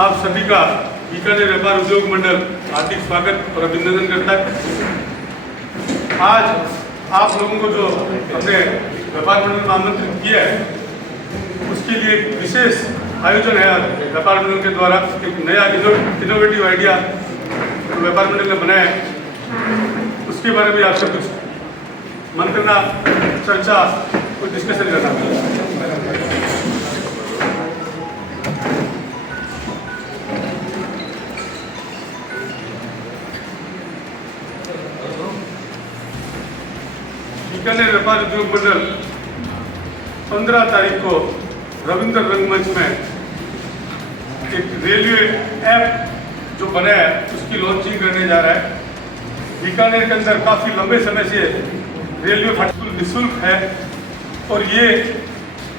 आप सभी का बीकानेर व्यापार उद्योग मंडल हार्दिक स्वागत और अभिनंदन करता है। आज आप लोगों को जो अपने व्यापार मंडल में आमंत्रित किया है उसके लिए एक विशेष आयोजन है। आज व्यापार मंडल के द्वारा एक नया इनोवेटिव आइडिया व्यापार मंडल ने बनाया है, उसके बारे में आपसे कुछ मंत्रणा, चर्चा, कुछ डिस्कशन करना है। बीकानेर व्यापार उद्योग मंडल 15 तारीख को रविंद्र रंगमंच में एक रेलवे ऐप जो बना है उसकी लॉन्चिंग करने जा रहा है। बीकानेर के अंदर काफ़ी लंबे समय से रेलवे फाटक निःशुल्क है और ये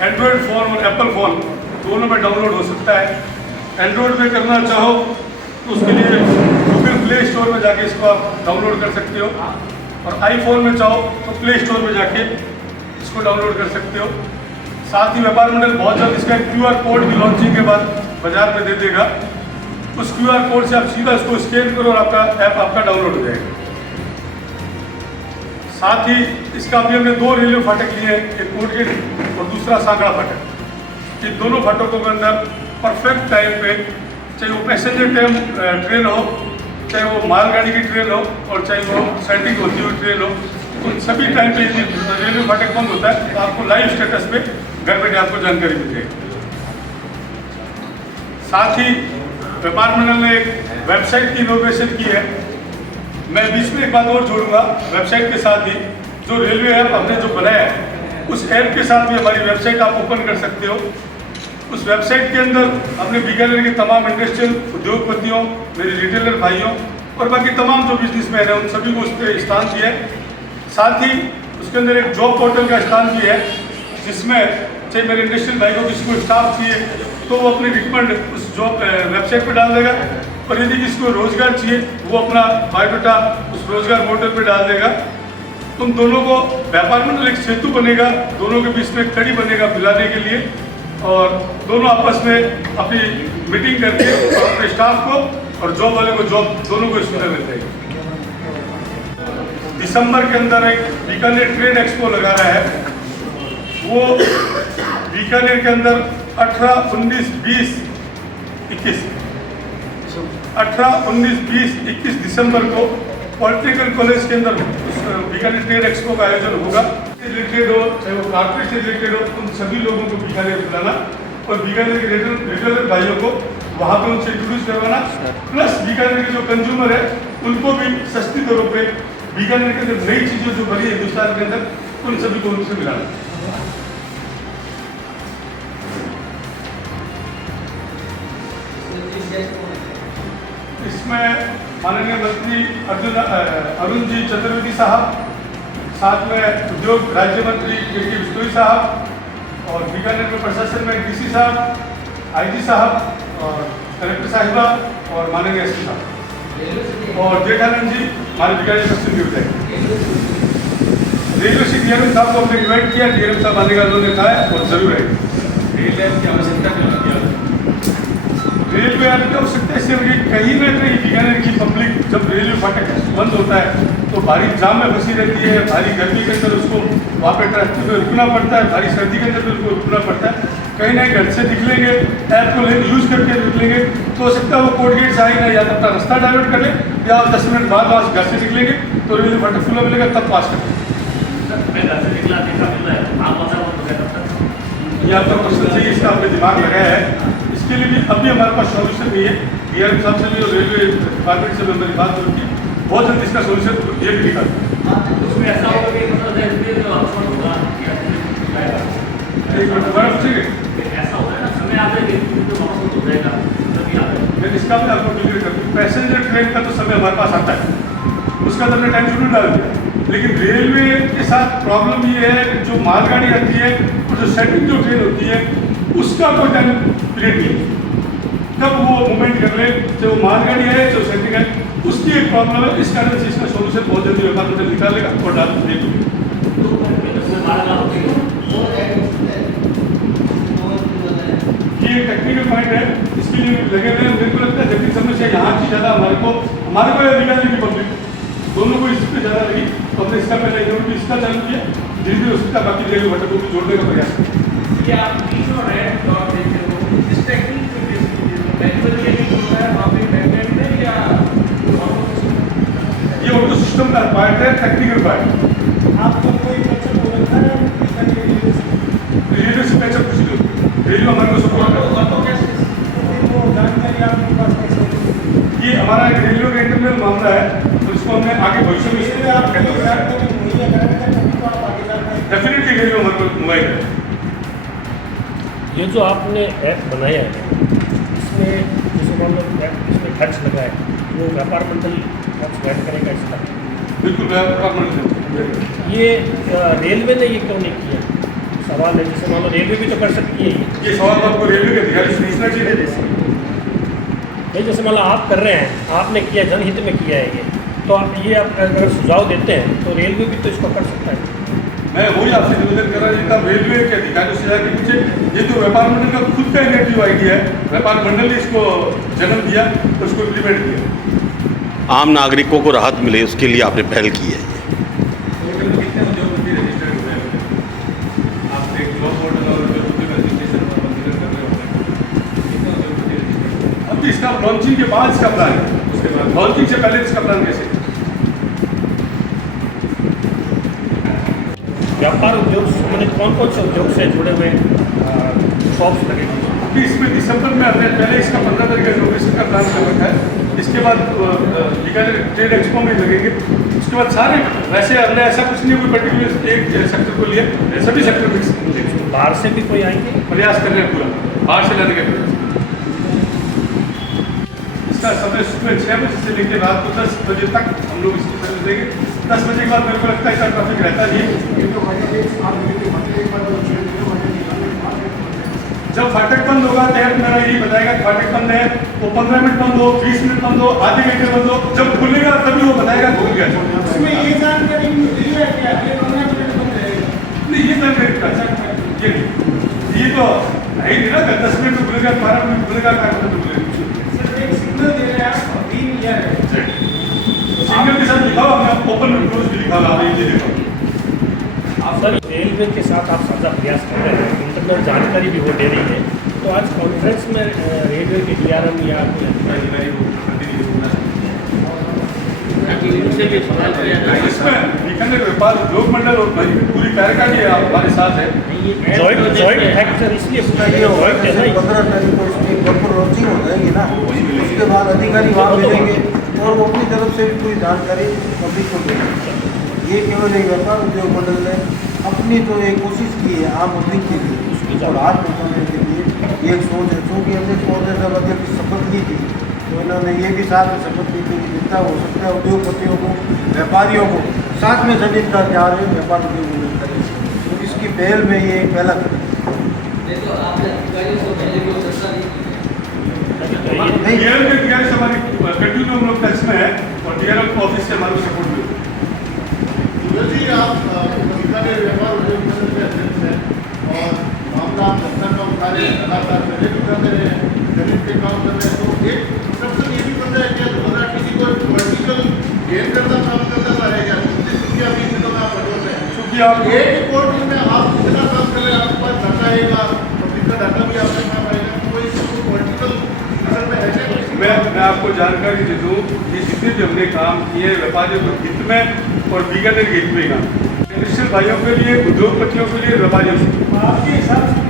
एंड्रॉयड फ़ोन और एप्पल फ़ोन दोनों में डाउनलोड हो सकता है। एंड्रॉयड में करना चाहो तो उसके लिए गूगल प्ले स्टोर में जाके इसको आप डाउनलोड कर सकते हो और आईफोन में चाहो तो प्ले स्टोर में जाके इसको डाउनलोड कर सकते हो। साथ ही व्यापार मंडल बहुत जल्द इसका QR कोड भी लॉन्चिंग के बाद बाजार में दे देगा। उस QR कोड से आप सीधा इसको स्कैन करो और आपका ऐप आपका डाउनलोड हो जाएगा। साथ ही इसका अभी हमने 2 रेलवे फाटक लिए हैं, एक कोटगेट और दूसरा सांगड़ा फाटक। ये दोनों फाटकों के अंदर परफेक्ट टाइम पे, चाहे वो पैसेंजर ट्रेन हो, चाहे वो मालगाड़ी की ट्रेन हो और चाहे वो सेटिंग होती हुई ट्रेन हो, तो सभी टाइम पे यदि रेलवे फाटक बंद होता है तो आपको लाइव स्टेटस पे घर बैठे आपको जानकारी मिल जाएगी। साथ ही व्यापार मंडल ने एक वेबसाइट की इनोवेशन की है। मैं बीच में एक बात और जोड़ूंगा, वेबसाइट के साथ ही जो रेलवे ऐप हमने जो बनाया है उस ऐप के साथ भी हमारी वेबसाइट आप ओपन कर सकते हो। उस वेबसाइट के अंदर हमने बीकानेर के तमाम इंडस्ट्रियल उद्योगपतियों, मेरे रिटेलर भाइयों और बाकी तमाम जो बिजनेसमैन हैं उन सभी को उस पर स्थान दिया है। साथ ही उसके अंदर एक जॉब पोर्टल का स्थान भी है जिसमें चाहे मेरे इंडस्ट्रियल भाई को किसी को स्टाफ चाहिए तो वो अपनी रिकमेंड उस जॉब वेबसाइट पर डाल देगा और यदि किसी को रोजगार चाहिए वो अपना बायोडाटा उस रोजगार पोर्टल पर डाल देगा। तुम दोनों को व्यापार मंडल एक सेतु बनेगा, दोनों के बीच में एक कड़ी बनेगा मिलाने के लिए और दोनों आपस में अपनी मीटिंग करके और अपने स्टाफ को और जॉब वाले को जॉब, दोनों को सुविधा मिल जाएगी। दिसंबर के अंदर एक बीकानेर ट्रेड एक्सपो लगा रहा है, वो बीकानेर के अंदर 18, 19, 20, 21 दिसंबर को पॉलिटेक्निकल कॉलेज के अंदर बीकानेर ट्रेड एक्सपो का आयोजन होगा। रिलेटेड हो चाहे वो कारपेट से रिलेटेड हो, उन सभी लोगों को बीकानेर बुलाना और बीकानेर के रिटेलर भाइयों को वहाँ पे उनसे इंट्रोड्यूस करवाना, प्लस बीकानेर के जो कंज्यूमर है उनको भी सस्ती दरों पे बीकानेर के अंदर नई चीज़ें जो बनी है हिंदुस्तान के अंदर उन सभी को उनसे मिलाना। इसमें माननीय मंत्री अरुण जी चतुर्वेदी साहब, साथ में उद्योग राज्य मंत्री के बिश्नोई साहब और बीकानेर में प्रशासन में DC साहब, IG साहब और कलेक्टर साहिबा और माननीय SP साहब और जेठानंद जी हमारे बीकानेर पश्चिम के विधायक। रेलवे से DRM साहब को हमने इन्वाइट किया, DRM साहब आने का उन्होंने कहा है और जरूर है। रेलवे की आवश्यकता क्यों किया? रेलवे ऐप की आवश्यकता इससे कहीं ना कहीं बीकानेर की पब्लिक जब रेलवे फाटक बंद होता है तो भारी जाम में फंसी रहती है, भारी गर्मी के अंदर उसको वहाँ पे ट्रैफिक में रुकना पड़ता है, भारी सर्दी के अंदर उसको रुकना पड़ता है। कहीं ना घर से निकलेंगे, ऐप को यूज़ करके निकलेंगे तो हो सकता है वो कोटगेट से आएगा या तो अपना रास्ता डाइवर्ट कर ले या 10 मिनट बाद वहाँ घर से निकलेंगे तो रेलवे फाटक खुला मिलेगा तब पास कर। ये आपका क्वेश्चन चाहिए, इसका आपने दिमाग लगाया है, इसके लिए भी अभी हमारे पास सॉल्यूशन नहीं है। DRM साहब से भी और रेलवे डिपार्टमेंट से भी हमारी बात होती है, बहुत जल्द इसका सोल्यूशन ये भी निकाल। उसमें ऐसा होगा कि मतलब एक मिनट ठीक है, ऐसा होता है ना समय आता है कि हो जाएगा मैं इसका भी आपको क्लियर कर दूँ। पैसेंजर ट्रेन का तो समय हमारे पास आता है, उसका तो हमने टाइम शेड्यूल डाल दिया, लेकिन रेलवे के साथ प्रॉब्लम ये है कि जो मालगाड़ी आती है और जो सेटिंग जो ट्रेन होती है उसका कोई टाइम पीरियड नहीं है, तब वो मूवमेंट कर ले, चाहे वो मालगाड़ी है चाहे सेटिंग है, उसकी एक प्रॉब्लम है। इस कारण से इसका सोल्यूशन बहुत जल्दी व्यापार मंडल निकालेगा और डाल देगा। ये टेक्निकल पॉइंट है, इसकी इसके लिए लगे हुए हैं। मेरे को लगता है जबकि समस्या यहाँ की ज़्यादा हमारे को या बिहार की पब्लिक दोनों को इस पर ज़्यादा लगी, तो हमने इसका पहले इन्होंने इसका चालू किया, धीरे धीरे उसका बाकी रेलवे घटकों को जोड़ने का प्रयास किया। आप बीच और रेड डॉट देते हो, इस टेक्निक को मैनुअली होता है वहाँ पे बैकएंड में या ये ऑटो सिस्टम का पार्ट है, टेक्निकल पार्ट। आपको कोई पैचअप हो रखा है रेलवे से पैचअप कुछ नहीं, रेलवे हमारे को सपोर्ट है। वो जानकारी आपके पास कैसे होगी? ये हमारा एक रेलवे का इंटरनल मामला है, तो इसको हमने आगे भविष्य में रेलवे आपको जानकारी मुहैया कराएगा तभी तो आप आगे जानकारी। डेफिनेटली रेलवे हमारे को मोबाइल है। ये जो आपने ऐप बनाया है इसमें जैसे मान लो इसमें खर्च लगा है वो व्यापार मंडल खर्च ऐड करेगा इसका। बिल्कुल व्यापार मंडल ये रेलवे ने ये क्यों नहीं किया? सवाल है, जैसे मान लो रेलवे भी तो कर सकती है ये सवाल तो आपको रेलवे के अधिकारी से पूछना चाहिए। नहीं, जैसे मान लो आप कर रहे हैं, आपने किया, जनहित में किया है ये, तो आप ये आप अगर सुझाव देते हैं तो रेलवे भी तो इसको कर सकता है। मैं वही आपसे निवेदन कर रहा हूँ, जितना रेलवे के अधिकारियों से जाके पूछे, ये तो व्यापार मंडल का खुद का इनिशिएटिव आइडिया है, व्यापार मंडल ने इसको जन्म दिया, उसको इम्प्लीमेंट किया। आम नागरिकों को राहत मिले उसके लिए आपने पहल की है। कितने उद्योगपति रजिस्टर्ड हुए हैं? आप एक जॉब पोर्टल और उद्योग रजिस्ट्रेशन और पंजीकरण कर रहे होंगे, कितने उद्योगपति रजिस्टर्ड? अब इसका लॉन्चिंग के बाद इसका प्लान है, उसके बाद लॉन्चिंग से पहले इसका प्लान कैसे? व्यापार उद्योग मैंने कौन से उद्योग से जुड़े हुए शॉप्स लगेंगे? अभी इसमें दिसंबर में आते हैं, पहले इसका 15 तारीख का इनोवेशन का प्लान कर रखा है। इसके बाद बीकानेर ट्रेड एक्सपो में लगेंगे। उसके बाद सारे वैसे हमने ऐसा कुछ नहीं कोई पर्टिकुलर एक सेक्टर को लिया, सभी सेक्टर मिक्स बाहर से भी कोई आएंगे? प्रयास कर रहे हैं पूरा बाहर से लाने का प्रयास। इसका समय सुबह 6 बजे से लेकर रात को 10 बजे तक हम लोग इसकी सर्विस देंगे। 10 बजे के बाद मेरे को लगता है इतना ट्रैफिक रहता नहीं। जब फाटक बंद होगा तो मेरा यही बताएगा कि फाटक बंद है, वो 15 मिनट बंद हो, 20 मिनट बंद हो, आधे घंटे बंद हो, जब खुलेगा तभी वो बताएगा खुल गया। उसमें ये जानकारी मिली है कि अगले 15 मिनट बंद रहेगा? नहीं, ये जानकारी ये तो है ही नहीं ना, 10 मिनट में खुलेगा, 12 मिनट में खुलेगा, 4 मिनट में खुलेगा। सर एक सिग्नल दे रहे हैं आप, 3 ईयर है सिग्नल के साथ लिखा हुआ, हमने ओपन में क्लोज भी लिखा हुआ, आप ये देखो। सर रेलवे के साथ आप साझा प्रयास कर रहे हैं, इंटरनल जानकारी भी वो दे रही है, तो आज कॉन्फ्रेंस में रेलवे के DRM या कोई अधिकारी इसमें बीकानेर व्यापार उद्योग मंडल और पूरी कार्यकारिणी है हमारे साथ है। जॉइंट फैक्टर इसलिए जॉइंट है ना। 15 तारीख को इसकी प्रॉपर लॉन्चिंग हो जाएगी ना, उसके बाद अधिकारी वहाँ भेजेंगे और वो अपनी तरफ से भी पूरी जानकारी पब्लिक को देंगे। ये केवल एक व्यापार उद्योग मंडल ने अपनी तो एक कोशिश की है आम पब्लिक के लिए और हाथ पहुँचाने के लिए एक सोच है। क्योंकि अध्यक्ष महोदय जब अध्यक्ष शपथ ली थी तो इन्होंने ये भी साथ में शपथ ली थी कि जितना हो सकता है उद्योगपतियों को, व्यापारियों को साथ में जमीन का जा रहे व्यापार उद्योग मंडल करें। तो इसकी पहल में ये एक पहला कदम DRM के अधिकारी से हमारी कंटिन्यू हम लोग टच में है और DRM ऑफिस से हमारे शपोर्ट भी जी। आप बीकानेर व्यापार उद्योग मंडल के अध्यक्ष हैं और मामला आप जनता का उठा रहे हैं, लगातार पहले भी करते रहे हैं, जमीन पे काम कर रहे हैं, तो एक प्रश्न ये भी करता है कि अगर किसी को पॉलिटिकल गेन करना काम करता रहेगा क्योंकि अभी दिनों में आप बदल रहे हैं, क्योंकि आप एक ही पोर्टल में आप कितना काम कर रहे हैं, आपके पास डाटा आएगा, पब्लिक का डाटा भी आपके पास आएगा, कोई पॉलिटिकल में है? मैं आपको जानकारी दे दूँ, ये जितने भी हमने काम किए व्यापारियों के हित में और बीकानेर के हित में काम, इंडस्ट्रियल भाइयों के लिए, उद्योगपतियों के लिए, व्यापारियों से। आपके हिसाब से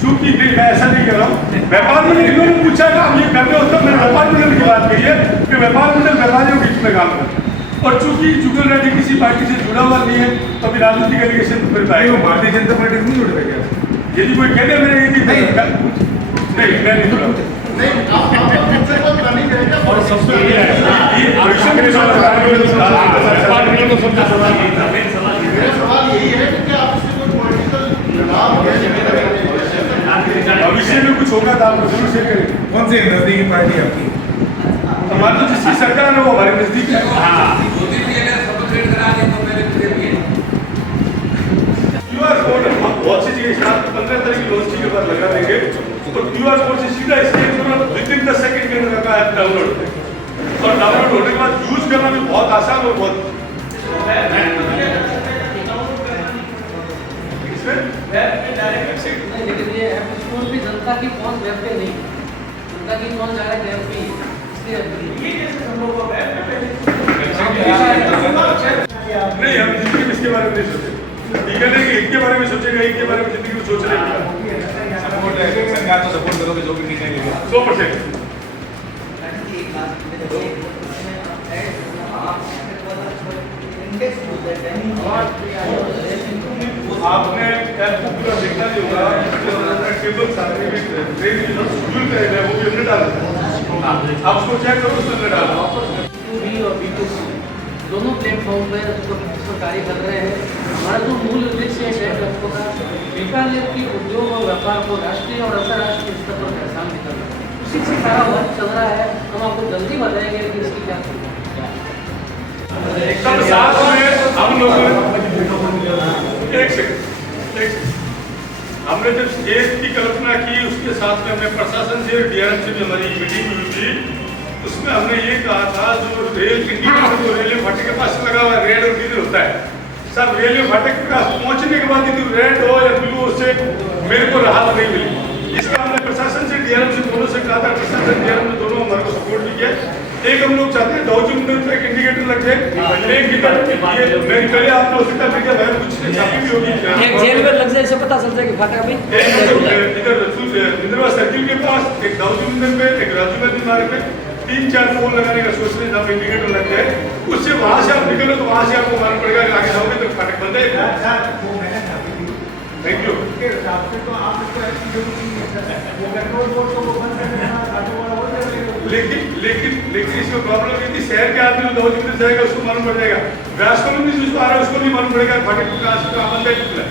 चूंकि मैं ऐसा नहीं कर रहा हूँ, व्यापार मंडल इन्होंने पूछा ना, ये करते होते मैंने व्यापार मंडल की बात कही है कि व्यापार मंडल व्यापारियों के हित में काम करता है। और चूंकि जुगल रेड्डी किसी पार्टी से जुड़ा हुआ नहीं है तो अभी राजनीतिक एलिगेशन फिर पाएगा। भारतीय जनता पार्टी नहीं जुड़ रही है। यदि कोई कह दे मेरे नहीं मैं नहीं जुड़ा नहीं, आप मुझसे कोई प्लानिंग करेंगे और सबसे भविष्य में मेरा सवाल यही है कि क्या आप इससे कोई पॉलिटिकल लाभ है? भविष्य में कुछ होगा तो आपको जरूर शेयर करेंगे। कौन सी नजदीकी पार्टी आपकी? हमारी तो जिसकी सरकार है वो हमारे नजदीक है। QR कोड बहुत सी चीजें 15 तारीख की लॉन्चिंग के बार लगा देंगे और QR कोड से सीधा स्कैन करो, विदिन 10 सेकंड के अंदर आपका ऐप डाउनलोड होता है। और डाउनलोड होने के बाद यूज करना भी बहुत आसान और बहुत लेकिन ये ऐप स्टोर भी जनता की पहुंच वेब पे नहीं, जनता की पहुंच डायरेक्ट ऐप पे ही, इसलिए नहीं, हम जिंदगी में इसके बारे में नहीं सोचे। ठीक है, नहीं इनके बारे में सोचेगा, इनके बारे में जिंदगी में सोच रहे हैं। सरकार तो सपोर्ट करोगे जो भी निर्णय लेगा 100%। आपने ऐप को पूरा देखा नहीं होगा, टेबल सारे भी ट्रेन की जो शेड्यूल करेगा है वो भी हमने डाला है। आप उसको चेक करो, उसमें हमने डाला। B2B और B2C दोनों प्लेटफॉर्म पर इस पर कार्य कर रहे हैं। हमारा जो मूल उद्देश्य है शेयर लक्ष्यों का बीकानेर की उद्योग और व्यापार को राष्ट्रीय और अंतर्राष्ट्रीय स्तर पर पहचान निकालना, उसी से सारा वर्क चल रहा है। हम आपको जल्दी बताएंगे कि इसकी क्या एकदम साथ में हम लोगों ने एक सेकंड हमने जब स्टेज की कल्पना की, उसके साथ में हमने प्रशासन से DRM से भी हमारी मीटिंग हुई थी। उसमें हमने ये कहा था जो रेल इंडिकेटर जो रेलवे फाटक के पास लगा हुआ है, रेड और ग्रीन होता है, सब रेलवे फाटक के पास पहुंचने के बाद यदि रेड हो या ब्लू हो से मेरे को राहत नहीं मिली। इसका हमने प्रशासन से DRM से दोनों से कहा था, प्रशासन DRM ने दोनों हमारे को सपोर्ट भी किया। एक हम लोग चाहते हैं दाऊजी मंदिर पे एक इंडिकेटर लग जाए, एक मेरी पहले आपको सोशल मीडिया में कुछ छापी भी होगी, एक जेल में लग जाए इसे पता चलता है कि फाटक में इधर इंदिरा सर्किल के पास एक दाऊजी मंदिर पे, एक राजू गांधी मार्ग पे 3-4 पोल लगाने का सोच रहे हैं, जहाँ इंडिकेटर लग जाए, उससे वहां से आप निकलो तो वहां से आपको मालूम पड़ेगा कि आगे जाओगे तो फाटक बंद है। Thank you. लेकिन इसमें प्रॉब्लम ये थी, शहर के आदमी जो दाऊजी मंदिर जाएगा उसको मालूम पड़ जाएगा, व्यास कॉलोनी से जो आ रहा है उसको नहीं मालूम पड़ेगा फाटक कहाँ बंद है कितना।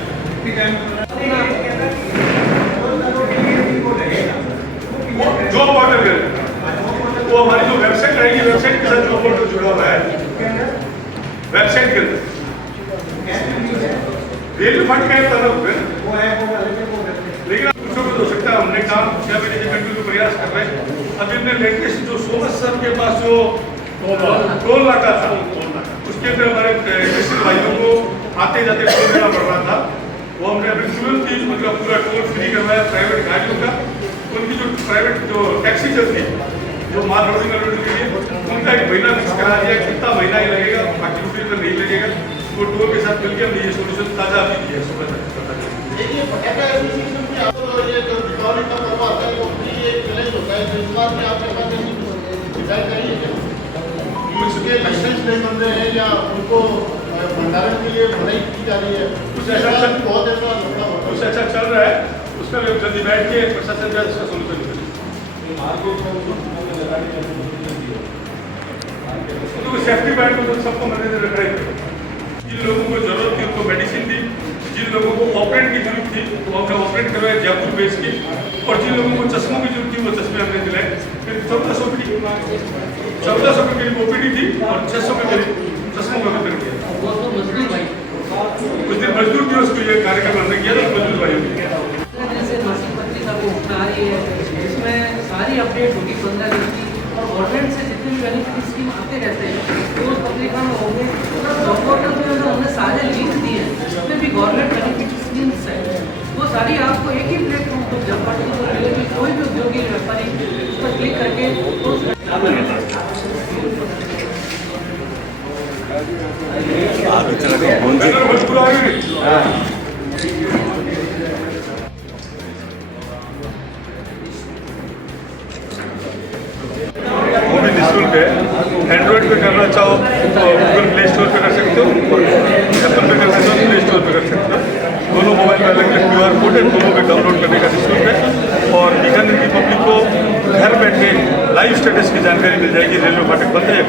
जो पोर्टल है वो हमारी जो वेबसाइट रहेगी, वेबसाइट के साथ जो पोर्टल जुड़ा हुआ है वेबसाइट के अंदर रेलवे फाटक का तरफ है, लेकिन आप पूछोगे हो सकता है हमने काम 6 महीने से कंटिन्यू प्रयास कर रहे हैं। अब इनने लेटेस्ट जो सोमस सर के पास जो टोल नाका था, उसके अंदर हमारे कृषि भाइयों को आते जाते टोल देना पड़ रहा था, वो हमने अभी तुरंत ही मतलब पूरा टोल फ्री करवाया प्राइवेट गाड़ियों का। उनकी जो प्राइवेट जो टैक्सी चलती है, जो माल लोडिंग अनलोडिंग के लिए, उनका एक महीना फिक्स करा दिया, कितना महीना ही लगेगा, बाकी दूसरे पर नहीं लगेगा। वो टोल के साथ मिलकर हमने ये सोल्यूशन ताज़ा अभी दिया है सुबह तक। देखिए पटाखा एसोसिएशन की आपको ये जो दीपावली का पर्व आता है वो फ्री एक चैलेंज होता है, तो इस बार में आपके पास ऐसी डिजाइन करी है क्या? उसके लाइसेंस नहीं बन रहे हैं या उनको भंडारण के लिए भलाई की जा रही है, कुछ ऐसा बहुत ऐसा लफड़ा होता कुछ अच्छा चल रहा है, उसका भी जल्दी बैठ के प्रशासन का इसका सोल्यूशन निकले। तो सेफ्टी बैंड को तो सबको मद्देनजर रख रहे थे। जिन लोगों को जरूरत थी उनको मेडिसिन दी, जिन लोगों को ऑपरेट की जरूरत थी वो हमने ऑपरेट करवाया जयपुर बेस की, और जिन लोगों को चश्मों की जरूरत थी वो चश्मे हमने दिलाए। फिर 1400 के करीब OPD थी और 600 के करीब चश्मों का वितरण किया। वो तो मजदूर भाई उस दिन मजदूर दिवस को ये कार्यक्रम हमने किया था मजदूर भाइयों के। जैसे मासिक पत्रिका को उठा रही है, इसमें सारी अपडेट होगी 15 दिन की, और गवर्नमेंट से जितने भी बेनिफिट स्कीम आते रहते हैं तो उस पत्रिका में होंगे। जॉब पोर्टल में जो हमने सारे लिंक दिए हैं जितने भी गवर्नमेंट बेनिफिट स्कीम्स हैं वो सारी आपको एक ही प्लेटफॉर्म पर जब मिलेगी। कोई भी उद्योगी व्यापारी उस पर क्लिक करके मजदूर आ गए। वो भी निःशुल्क है, एंड्रॉइड पे करना चाहो तो गूगल प्ले स्टोर पे कर सकते हो, एप्पल पे कर सकते हो, प्ले स्टोर पे कर सकते हो। दोनों मोबाइल में अलग अलग QR कोड है, दोनों पे डाउनलोड करने का निःशुल्क है। और बीकानेर की पब्लिक को घर बैठे लाइव स्टेटस की जानकारी मिल जाएगी, रेलवे फाटक बंद है।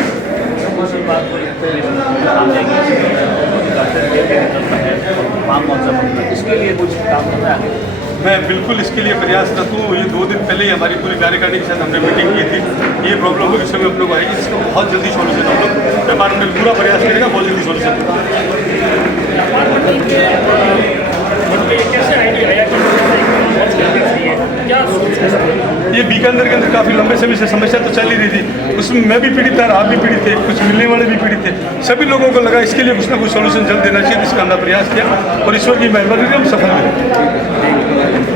इसके लिए कुछ काम करना है। मैं बिल्कुल इसके लिए प्रयासरत हूँ। ये 2 दिन पहले ही हमारी पूरी कार्यकारिणी के साथ हमने मीटिंग की थी। ये प्रॉब्लम को विषय में हम लोग आएगी, इसका बहुत जल्दी सॉल्यूशन हम लोग व्यापार मंडल पूरा प्रयास करेगा, बहुत जल्दी सॉल्यूशन कैसे आइडिया आया कि लंबे समय से समस्या तो चल ही रही थी, उसमें मैं भी पीड़ित था, आप भी पीड़ित थे, कुछ मिलने वाले भी पीड़ित थे। सभी लोगों को लगा इसके लिए कुछ ना कुछ सोल्यूशन जल्द देना चाहिए, जिसका हमने प्रयास किया और ईश्वर की मेहरबानी से हम सफल हुए।